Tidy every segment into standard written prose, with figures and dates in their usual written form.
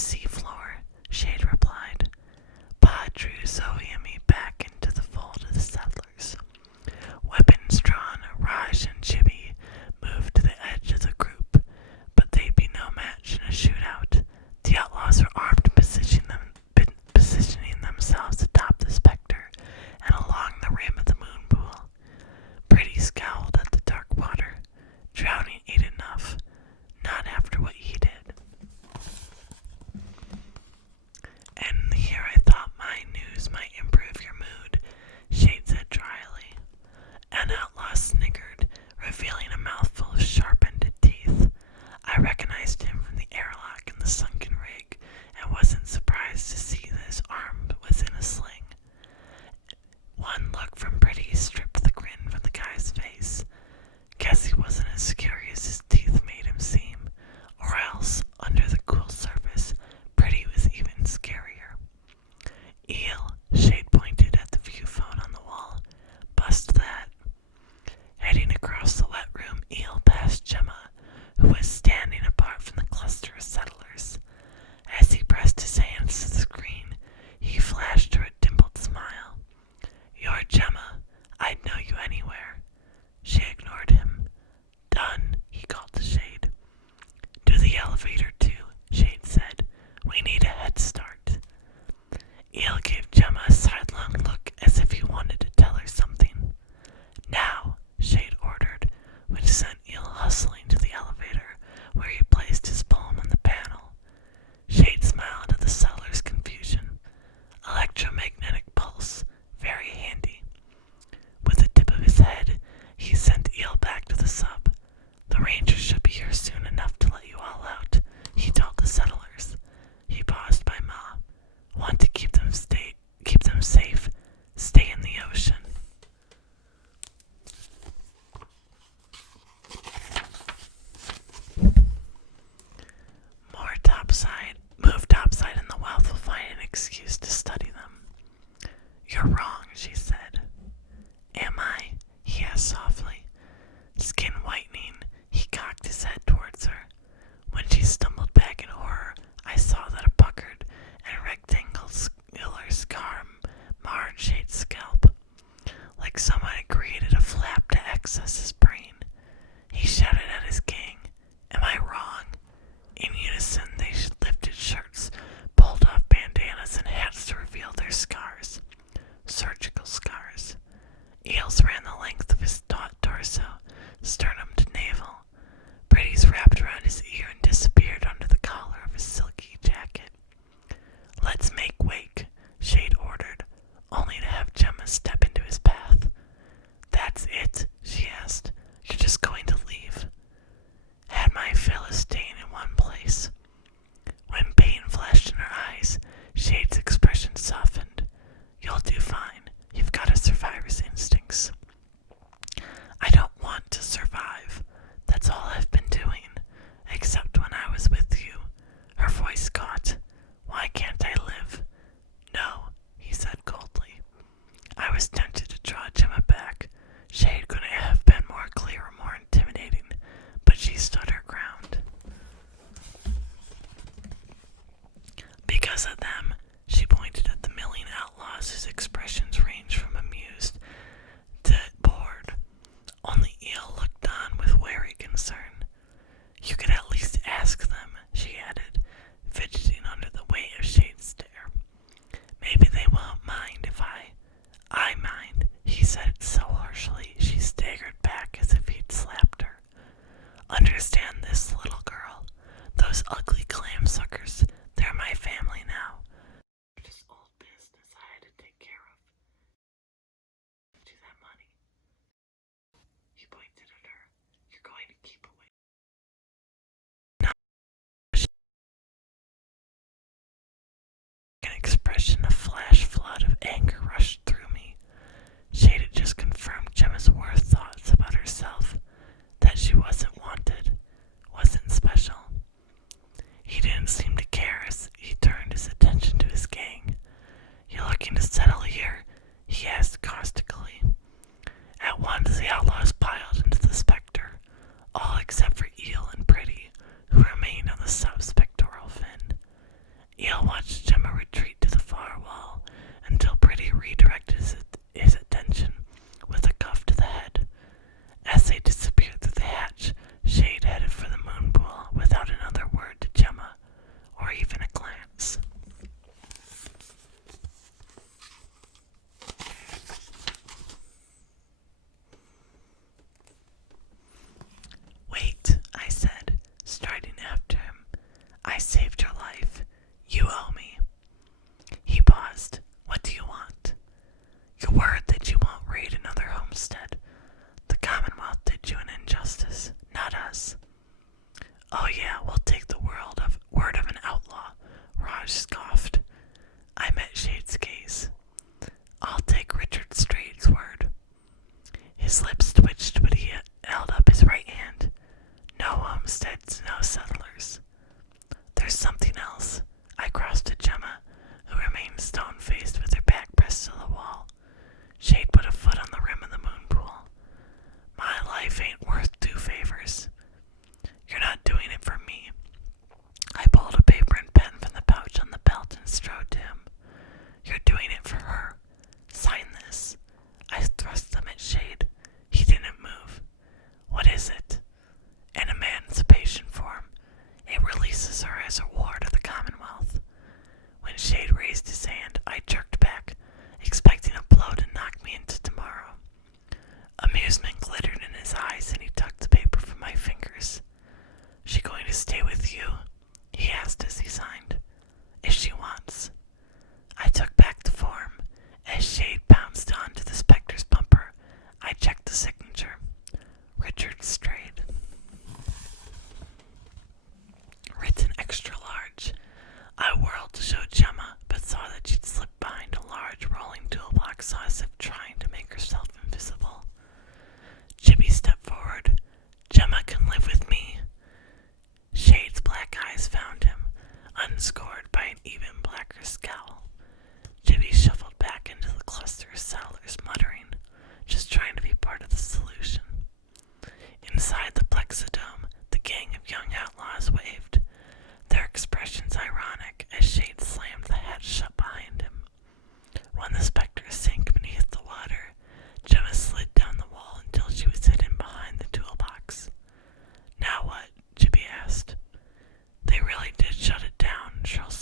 seafloor, Shade replied. Pa drew Zoe and me back into the fold of the settlers. Weapons drawn, Raj and Chibi moved to the edge of the group, but they'd be no match in a shootout. The outlaws were armed, positioning themselves atop the specter and along the rim of the moon pool. Pretty scowled at the dark water. Drowning ain't enough, not after what he did. And here I thought my news might improve your mood, Shade said dryly. An outlaw sniggered, revealing a mouthful of sharp-ended teeth. I recognized him from the airlock in the sunken rig, and wasn't surprised to see that his arm was in a sling. One look from Pretty stripped the grin from the guy's face. Guess he wasn't as scary as his teeth made him seem, or else, under the cool surface, Pretty was even scarier. Eel, Shade pointed at the view phone on the wall. Bust that. Heading across the wet room, Eel passed Gemma, who was standing apart from the cluster of settlers. As he pressed his hands to the screen, he flashed her a dimpled smile. You're Gemma. I'd know you anywhere. She ignored him. Done, he called to Shade. Do the elevator too, Shade said. We need a head start. Eel gave Gemma a sidelong look as if he wanted to tell her something. Now, Shade ordered, which sent Eel hustling to the elevator, where he placed his palm on the panel. Shade smiled at the settler's confusion. Electromagnetic pulse, very handy. With the tip of his head, he sent Eel back to the sub. The Rangers should be here soon enough to let you all out, he told the settlers. He paused by Ma. Want to keep them safe. Stay in the ocean. Move topside and the wealth will find an excuse to study them. You're wrong, she said. Am I? He asked softly. Skin whitening, he cocked his head towards her. When she stumbled back in horror, I saw that a puckered and rectangular scar marred Shade's scalp, like someone had created a flap to access his brain. He shouted at his gang, Am I wrong? In unison, they lifted shirts, pulled off bandanas and hats to reveal their scars. Surgical scars. Eels ran the length of his taut torso, sternum to navel. Pretty's wrapped around his ear and disappeared under the collar of his silky jacket. Let's make wake, Shade ordered, only to have Gemma step into his path. That's it, she asked. You're just going to leave? Had my fill of staying in one place. When pain flashed in her eyes, Shade's expression softened. You'll do fine. You've got a survivor's instincts. I don't want to survive. That's all I've been doing. Except when I was with you. Her voice caught. Why can't I live? No, he said coldly. I was tempted to draw Gemma back. Shade couldn't have been more clear or more intimidating, but she stood her ground. Because of them, she pointed at the milling outlaws whose expressions ranged from amused to bored. Only Eel looked on with wary concern. You could at least ask them, she added, fidgeting under the weight of Shade's stare. Maybe they won't mind if I mind, he said so harshly she staggered back as if he'd slapped her. Understand this, little girl. Those ugly clam suckers, they're my family now. I saved your life. You owe me. He paused. What do you want? Your word that you won't raid another homestead. The Commonwealth did you an injustice, not us. Oh yeah, we'll take the word of an outlaw, Raj scoffed. I met Shade's gaze. I'll take Richard Strade's word. His lips twitched, but he held up his right hand. No homesteads, no settlers. There's something else. I crossed to Gemma, who remained stone-faced with her back pressed to the wall. Shade put a foot on the rim of the moon pool. My life ain't worth 2 favors. You're not doing it for me. I pulled a paper and pen from the pouch on the belt and strode to him. You're doing it for her. Sign this. I thrust them at Shade. He didn't move. What is it? An emancipation form. It releases her as a ward of the Commonwealth. When Shade raised his hand, I jerked back, expecting a blow to knock me into tomorrow. Amusement glittered in his eyes, and he tucked the paper from my fingers. She going to stay with you? He asked as he signed. If she wants. I took back the form. As Shade pounced onto the Spectre's bumper, I checked the signature. Richard Strade. Written extra large. I whirled to show Gemma, but saw that she'd slipped behind a large rolling toolbox as if trying to make herself invisible. Chibi stepped forward. Gemma can live with me. Shade's black eyes found him, unscored by an even blacker scowl. Chibi shuffled back into the cluster of settlers, muttering, just trying to be part of the solution. Inside the Plexodome, the gang of young outlaws waved, their expressions ironic as Shade slammed the hatch shut behind him. When the Spectre sank beneath the water, Gemma slid down the wall until she was hidden behind the toolbox. Now what? Chibi asked. They really did shut it down, Charles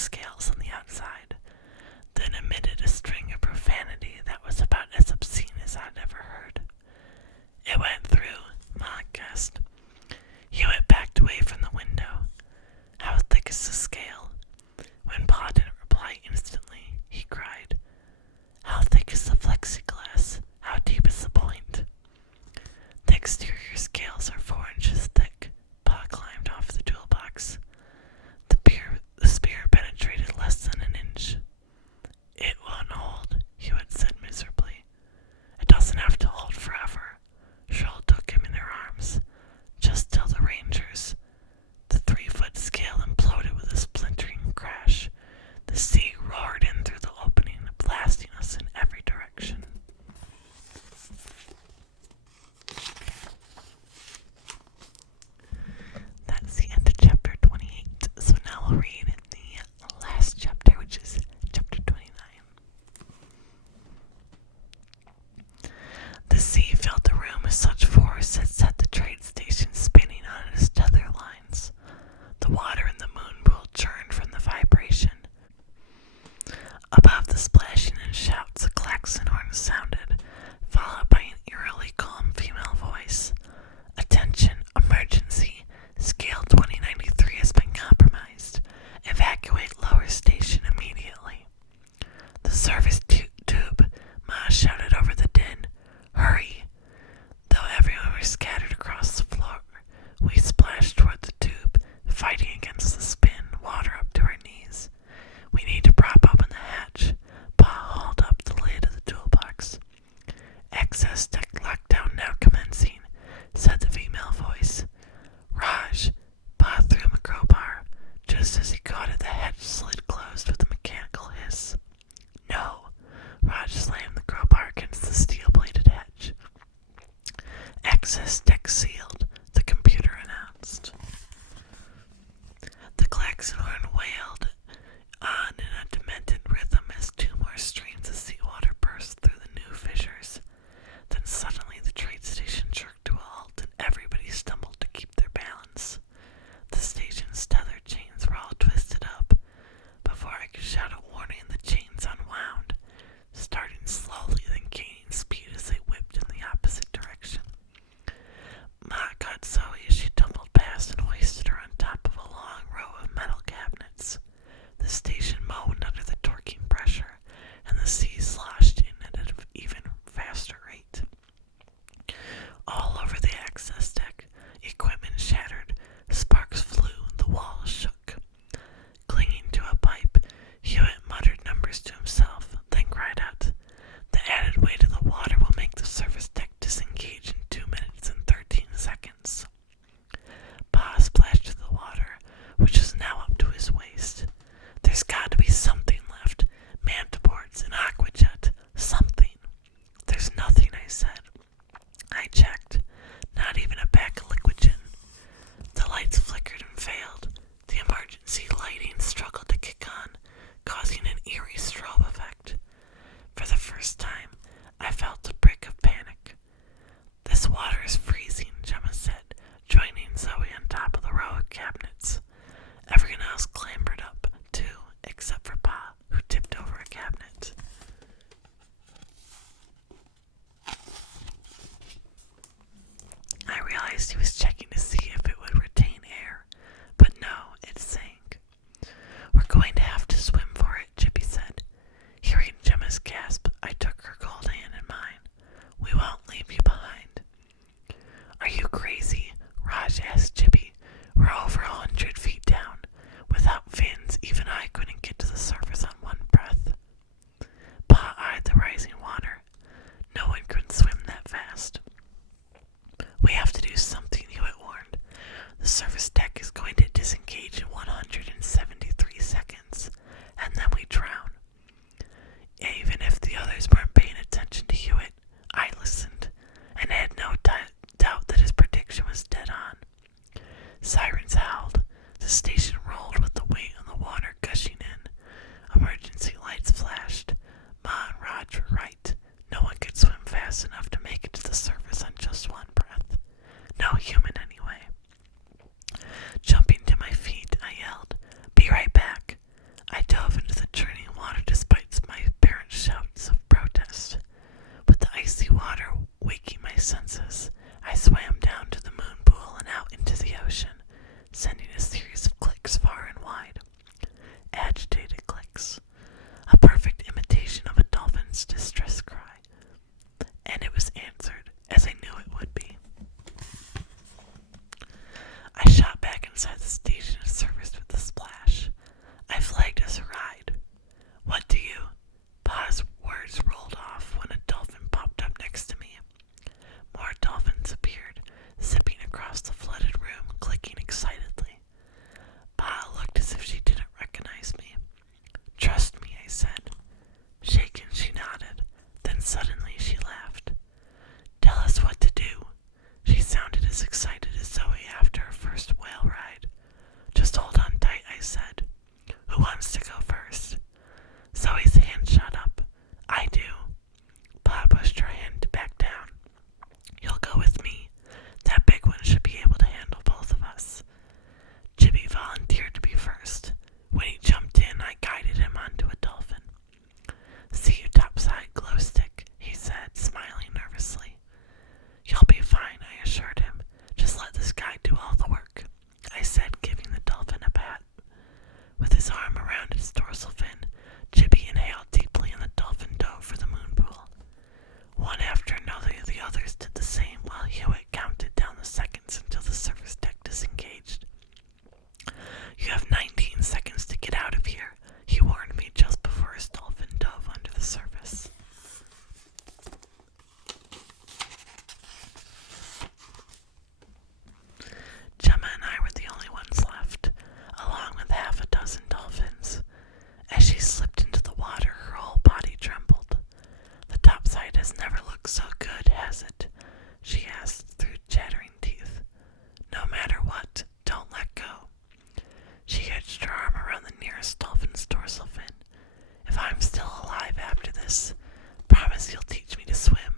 scales on the outside, then emitted a string of profanity that was about as obscene as I'd ever heard. It went through, Ma guessed. Hewitt backed away from the window. How thick is the scale? When Pa didn't reply instantly, he cried, How thick is the plexiglass? How deep is the point? The exterior scales are 4 inches thick. Pa climbed off the toolbox. The spear penetrated less than an inch. It won't hold, Hewitt said miserably. It doesn't have to hold forever. Cheryl took him in her arms. Just tell the Rangers. The 3-foot scale imploded with a splintering crash. The sea roared in through the opening, blasting us in every direction. That's the end of chapter 28. So now we'll read the last chapter, which is chapter 29. The sea filled the room with such force that set the trade station spinning on its tether lines. The water in the moon pool churned from the vibration. Above the splashing and shouts, a klaxon horn sounded, followed by an eerily calm female voice. Attention, emergency. Scale 2093 has been compromised. Evacuate lower station immediately. The service tube, Ma shouted over the din. Hurry. Though everyone was scattered across the floor, we splashed toward the tube, fighting against the spin, water up to our knees. We need to prop open the hatch. Pa hauled up the lid of the toolbox. Access deck lockdown now commencing, said the female voice. Raj, Pa threw him a crowbar. Just as he caught it, the hatch slid closed with a mechanical hiss. No, Raj slammed the crowbar against the steel-bladed hatch. Access deck sealed, the computer announced. The klaxon horn wailed on in a demented rhythm as 2 more streams of seawater burst through the new fissures. Then suddenly the trade station jerked to a halt and everybody stumbled to keep their balance. The station's tether chains were all twisted up. Before I could shout a warning, the chains unwound, starting slowly then gaining speed as they whipped in the opposite direction. Ma caught Zoe as she tumbled past and hoisted her on top of a long row of metal cabinets. The station moaned under the torquing pressure, and the sea sloshed in at an even faster rate. All over the access deck, equipment shattered, sparks flew, the walls shook. Clinging to a pipe, Hewitt muttered numbers to himself, then cried out, The added weight of the water will make the surface deck disengage in 2 minutes and 13 seconds. Pa splashed through the water, which was now up to his waist. There's got to be something left. Mantiboards, an aquajet, something. There's nothing, I said. I checked. Not even a pack of liquid gin. The lights flickered and failed. The emergency lighting struggled to kick on, causing an eerie strobe effect. For the first time, I felt a prick of panic. This water is freezing, Gemma said, joining Zoe on top of the row of cabinets. Everyone else clambered up, too, except for Pa, who tipped over a cabinet. I realized he was checking to see if it would retain air, but no, it sank. We're going to have to swim for it, Chippy said. Hearing Gemma's gasp, I took her cold hand in mine. We won't leave you behind. Are you crazy? Raj asked Chippy. We're over 100 feet down. Without fins, even I couldn't get to the surface on one breath. Pa eyed the rising water. No one could swim that fast. We have to do something, Hewitt warned. The surface deck is going to disengage in 173 seconds, and then we drown. Even if the others weren't paying attention to Hewitt, I listened, and had no doubt that his prediction was dead on. Sirens howled. The station rolled with the weight of the water gushing in. Emergency lights flashed. Ma and Raj were right. No one could swim fast enough to make it to the surface on just one breath. No human, anyway. Jumping to my feet, I yelled, Be right back. I Waking my senses, I swam down to the moon pool and out into the ocean, sending a series of clicks far and wide. Agitated clicks, a perfect imitation of a dolphin's distress cry. And it was answered as I knew it would be. I shot back inside the station of service with a splash. I flagged us a ride. What do you? Pa's words rolled off when a dolphin popped up next to me. More dolphins appeared, zipping across the flooded room, clicking excitedly. Pa looked as if she didn't recognize me. Trust me, I said. Shaken, she nodded. Then suddenly she laughed. Tell us what to do. She sounded as excited as Zoe after her first whale ride. Just hold on tight, I said. Who wants to go first? Zoe's hand shot up. I do. Pa pushed her hand back down. You'll go with me. That big one should be able to handle both of us. Jimmy volunteered to be first. When he jumped in, I guided him onto a dolphin. See you topside, glow stick, he said, smiling nervously. You'll be fine, I assured him. Just let this guy do all the work, I said, giving the dolphin a pat. With his arm around its dorsal fin, Chippy inhaled deeply and the dolphin dove for the moon pool. One after another, the others did the same while Hewitt counted down the seconds until the service deck disengaged. You have 19 seconds to get out of here, he warned me just before his dolphin dove under the surface. Gemma and I were the only ones left, along with half a dozen dolphins. As she slipped into the water, her whole body trembled. The topside has never looked so good, has it? She asked through chattering teeth. No matter what, don't let go. She hitched her arm around the nearest dolphin's dorsal fin. If I'm still alive after this, promise you'll teach me to swim.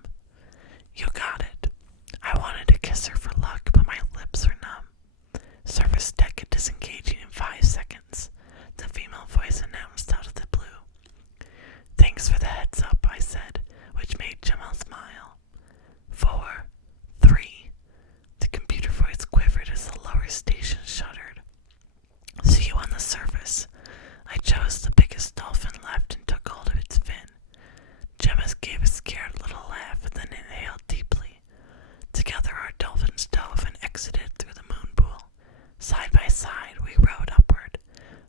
You got it. I wanted to kiss her for luck, but my lips were numb. Service deck disengaging in 5 seconds, the female voice announced out of the blue. Thanks for the heads up, I said, which made Jamal smile. 4, 3. The computer voice quivered as the lower station shuddered. See you on the surface. I chose the biggest dolphin left and took hold of its fin. Gemma gave a scared little laugh and then inhaled deeply. Together our dolphins dove and exited through the moon pool. Side by side we rode upward,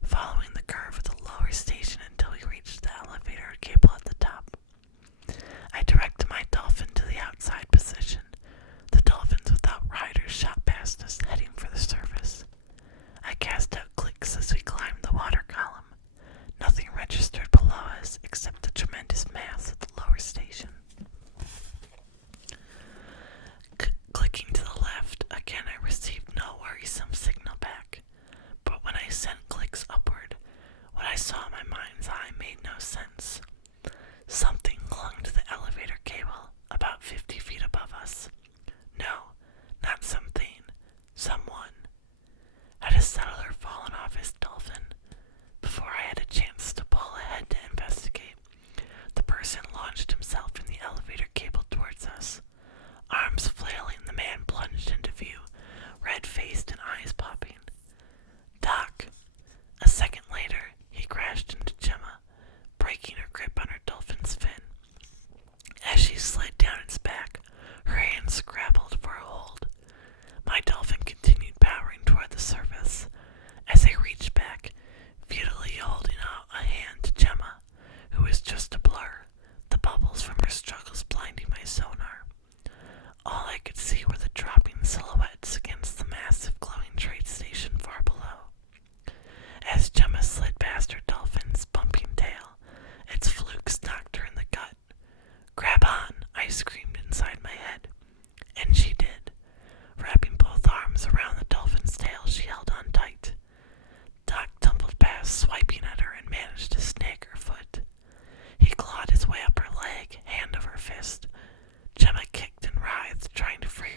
following the curve of the lower station until we reached the elevator cable at the top. I directed my dolphin to the outside position. The dolphins without riders shot past us, heading for the surface. I cast out clicks as we climbed the water column. Nothing registered below us except the tremendous mass at the lower station. Clicking to the left, again I received no worrisome signal back. But when I sent clicks upward, what I saw in my mind's eye made no sense. Something clung to the elevator cable about 50 feet above us. No, not something. Someone. Had a settler fallen off his dolphin? Before I had a chance to pull ahead to investigate, the person launched himself in the elevator cable towards us. Arms flailing, the man plunged into view, red-faced and eyes popping. Doc. A second later, he crashed into Gemma, breaking her grip on her dolphin's fin. As she slid down its back, her hands scrabbled for a hold. My dolphin continued powering toward the surface. As I reached back, futilely holding out a hand to Gemma, who was just a blur, the bubbles from her struggles blinding my sonar. All I could see were the dropping silhouettes against the massive glowing trade station far below. As Gemma slid past her dolphin's bumping tail, its flukes knocked her in the gut. Grab on, I screamed inside my head. And she did. Wrapping both arms around the dolphin's tail, she held on tight. Doc tumbled past, swiping at her, and managed to snag her foot. He clawed his way up her leg, hand over fist. Gemma kicked and writhed, trying to free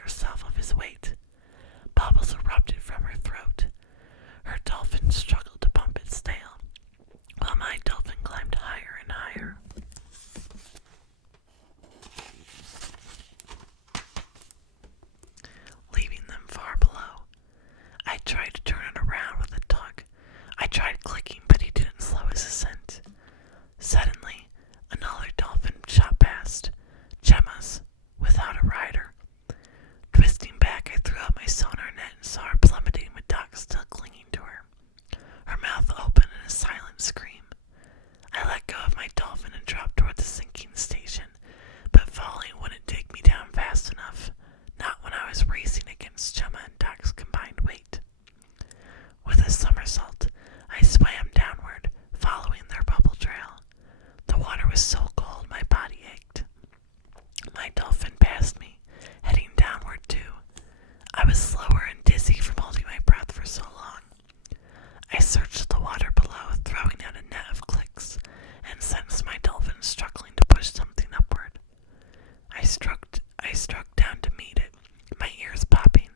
strode down to meet it, my ears popping.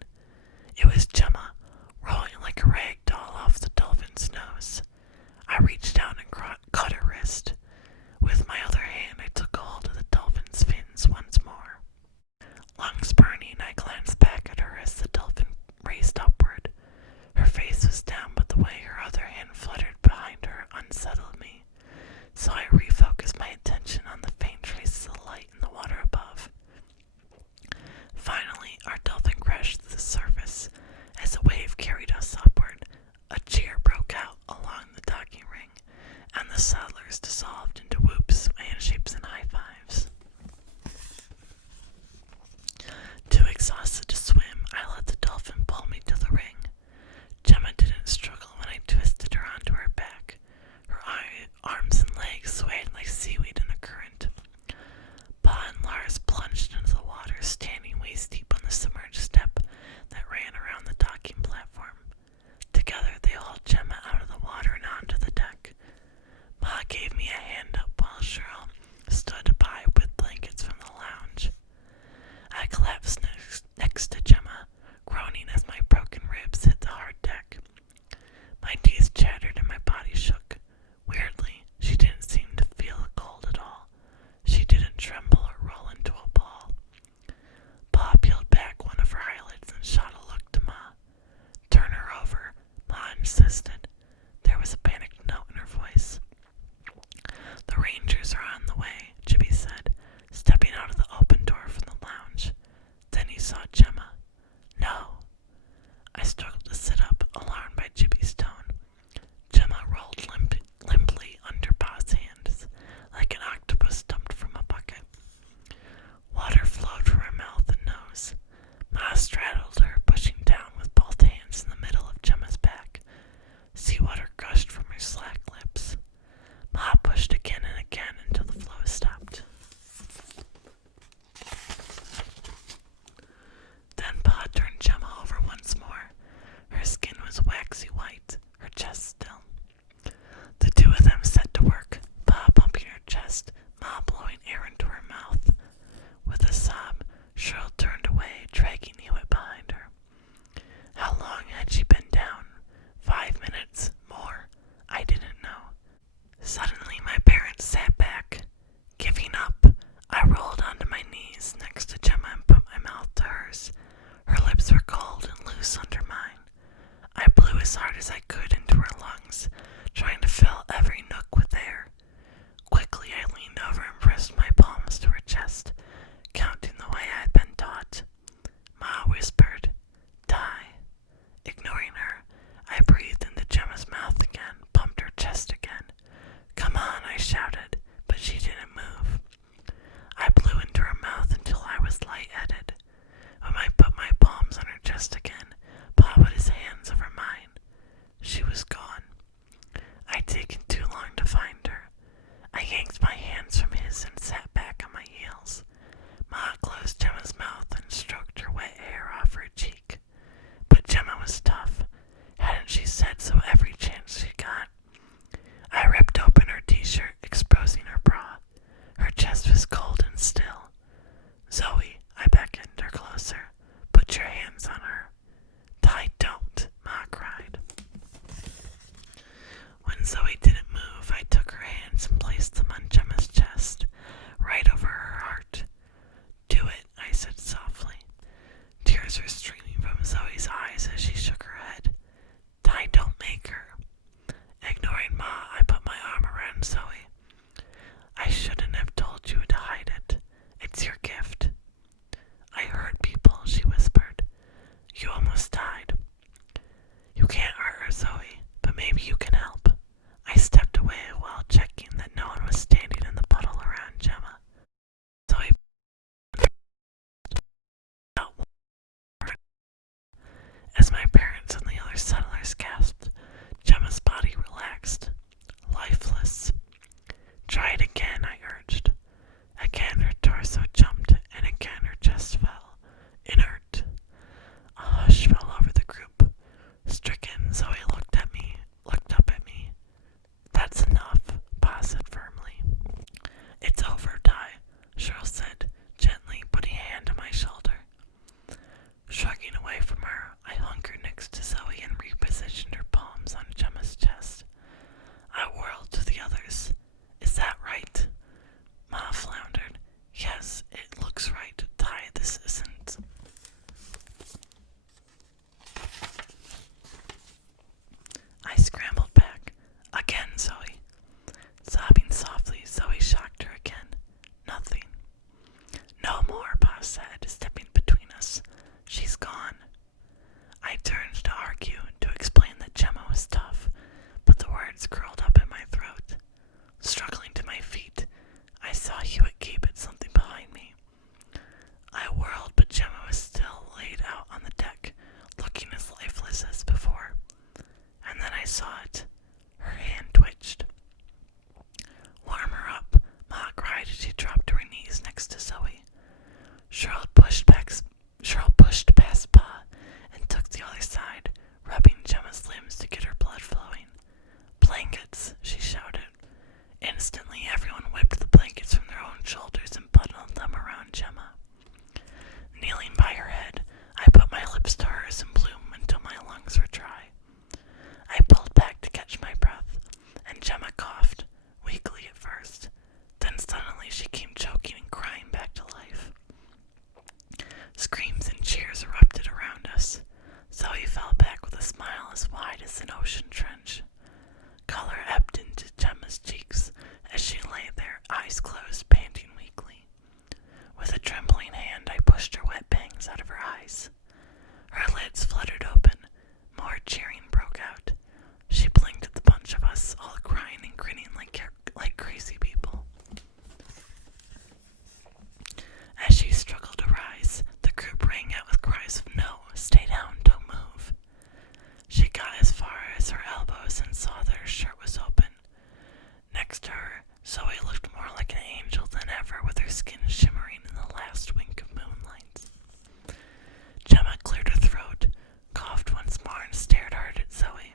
It was Gemma, rolling like a rag doll off the dolphin's nose. I reached down and caught her wrist. With my other hand, I took hold of the dolphin's fins once more. Lungs burning, I glanced back at her as the dolphin raised upward. Her face was down, but the way her other hand fluttered behind her unsettled me, so I refocused my attention on the faint traces of light in the water above. Finally, our dolphin crashed to the surface. As the wave carried us upward, a cheer broke out along the docking ring, and the settlers dissolved into whoops, handshakes, and high fives. Too exhausted to swim, I let the dolphin pull me to the ring. Gemma didn't struggle when I twisted her onto her back. Her arms and legs swayed like seaweed in a current. Pa and Lars plunged into the water, standing waist deep on the submerged step that ran around the docking platform. Together, they hauled Gemma out of the water and onto the deck. Ma gave me a hand up while Cheryl stood by with blankets from the lounge. I collapsed next to Gemma, groaning as my broken ribs hit the hard deck. My teeth chattered and my body shook. Weirdly, she didn't seem to feel the cold at all. She didn't tremble or roll into a ball. Pa peeled back one of her eyelids and shot a look to Ma. "Turn her over," Ma insisted. There was a panicked note in her voice. "The Rangers are on the way," Chibi said, stepping out of the open door from the lounge. Then he saw Gemma. "No." I struggled to sit up, alarmed by Chibi's tone. Gemma rolled limply under Pa's hands, like an octopus dumped from a bucket. Water flowed from her mouth and nose. Ma straddled her, pushing down with both hands in the middle of Gemma's back. Seawater gushed from her slack lips. Ma pushed again and again until the flow stopped. Then Pa turned Gemma over once more. Her skin was waxy white, her chest still. The two of them set to work, Pa pumping her chest, Ma blowing air into her mouth. With a sob, Cheryl turned away, dragging Hewitt behind her. How long had she been down? 5 minutes? More? I didn't know. Suddenly, my parents sat back. Giving up, I rolled onto my knees next to Gemma and put my mouth to hers. Her lips were cold and loose under mine. I blew as hard as I could into her lungs, trying to fill every nook with air. Quickly, I leaned over and pressed my palms to her chest, counting the way I had been taught. Ma whispered, "Die." Ignoring her, I breathed into Gemma's mouth again, pumped her chest again. "Come on," I shouted, but she didn't move. I blew into her mouth until I was lightheaded. When I put my palms on her chest again, Pa put his hands over mine. She was gone. I'd taken too long to find her. I yanked my hands from his and sat back on my heels. Ma closed Gemma's mouth and stroked her wet hair off her cheek. But Gemma was tough. Hadn't she said so every chance she got? I ripped open her t-shirt, exposing her bra. Her chest was cold and still. "Zoe," I beckoned her closer. "Put your hands on her." "I don't," Ma cried. When Zoe didn't move, I took her hands and placed them on Gemma's chest, right over her heart. "Do it," I said softly. Tears were streaming from Zoe's eyes as she shook her head. "I don't make her." Ignoring Ma, I put my arm around Zoe. "I shouldn't have told you to hide it. It's your gift." "I hurt people," she whispered. "You almost died." "You can't hurt her, Zoe, but maybe you can help." I stepped away while checking that no one was standing in the puddle around Gemma. Zoe as my parents and the other settlers gasped. Gemma's body relaxed, lifeless. "Try it again," I urged. Again her torso jumped, and again her chest fell, inert. A hush fell over the group. Stricken, Zoe looked up at me. "That's enough," Pa said firmly. "It's over, Ty," Cheryl said, gently putting a hand on my Cheryl pushed past Pa and took the other side, rubbing Gemma's limbs to get her blood flowing. Blankets, she shouted. Instantly, everyone whipped the blankets from their own shoulders and bundled them around Gemma. Kneeling by her head, I put my lips to hers and blew until my lungs were dry. I pulled back to catch my breath, and Gemma coughed, weakly at first. Then suddenly she came choking and crying back to life. Screams and cheers erupted around us. Zoe fell back with a smile as wide as an ocean trench. Color ebbed into Gemma's cheeks as she lay there, eyes closed, panting weakly. With a trembling hand, I pushed her wet bangs out of her eyes. Her lids fluttered open. More cheering broke out. She blinked at the bunch of us, all crying and grinning like crazy people. As she struggled to rise, the group rang out with cries of "No, stay down, don't move." She got as far as her elbows and saw that her shirt was open. Next to her, Zoe looked more like an angel than ever, with her skin shimmering in the last wink of moonlight. Gemma cleared her throat, coughed once more, and stared hard at Zoe.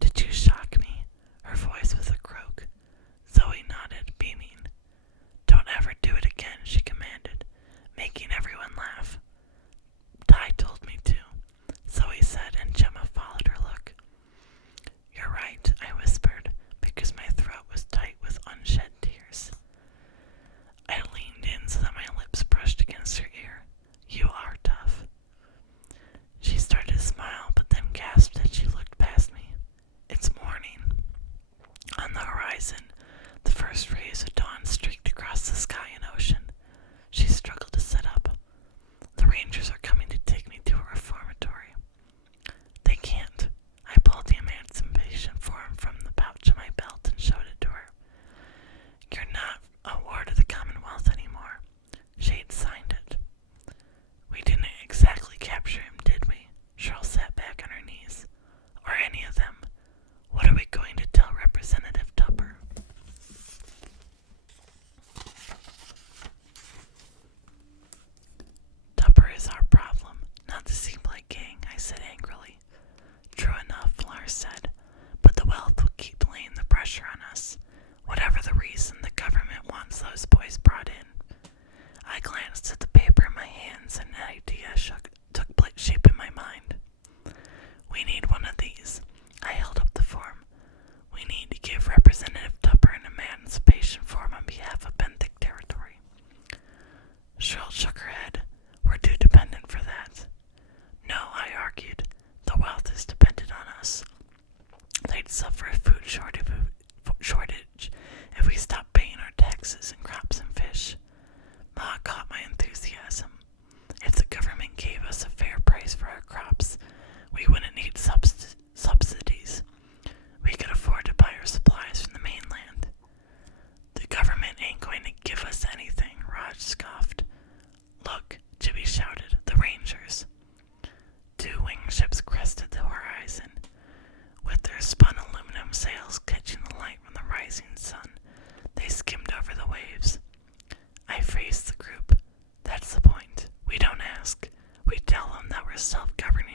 "Did you shock me?" Her voice was a croak. Zoe nodded, beaming. "Don't ever do it again," she commanded, making everyone laugh. "Ty told me to," Zoe said, and Gemma followed her look. "You're right," I whispered, because my throat was tight with unshed tears. I leaned in so that my lips brushed against her ear. "You are tough." She started to smile, but then gasped as she looked past me. It's morning. On the horizon, the first rays of dawn streaked across the sky and ocean. She struggled to sit up. "The Rangers are coming to take me to a reformatory." "They can't." I pulled the emancipation form from the pouch of my belt and showed it to her. "You're not a ward of the Commonwealth anymore." Shade signed it. "We didn't exactly capture him, did we?" Cheryl sat back on her knees. "Or any of them. What are we going to tell Representative Tupper?" "Tupper is our problem, not the Seablight gang," I said angrily. "True enough," Lars said, "but the wealth will keep laying the pressure on us. Whatever the reason, the government wants those boys brought in." I glanced at the paper in my hands and an idea took shape in my mind. "We need one of these." I held up the form. "We need to give Representative Tupper an emancipation form on behalf of Benthic territory." Cheryl shook her head. "We're too dependent for that." "No," I argued. "The wealth is dependent on us. They'd suffer a food shortage if we stopped paying our taxes and crops and fish." Ma caught my enthusiasm. "If the government gave us a fair price for our crops, we wouldn't need subsidies. We could afford to buy our supplies from the mainland." "The government ain't going to give us anything," Raj scoffed. "Look," Jibby shouted, "the Rangers." Two winged ships crested the horizon, with their spun aluminum sails catching the light from the rising sun. They skimmed over the waves. I faced the group. "That's the point. We don't ask. We tell them that we're self-governing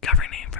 governing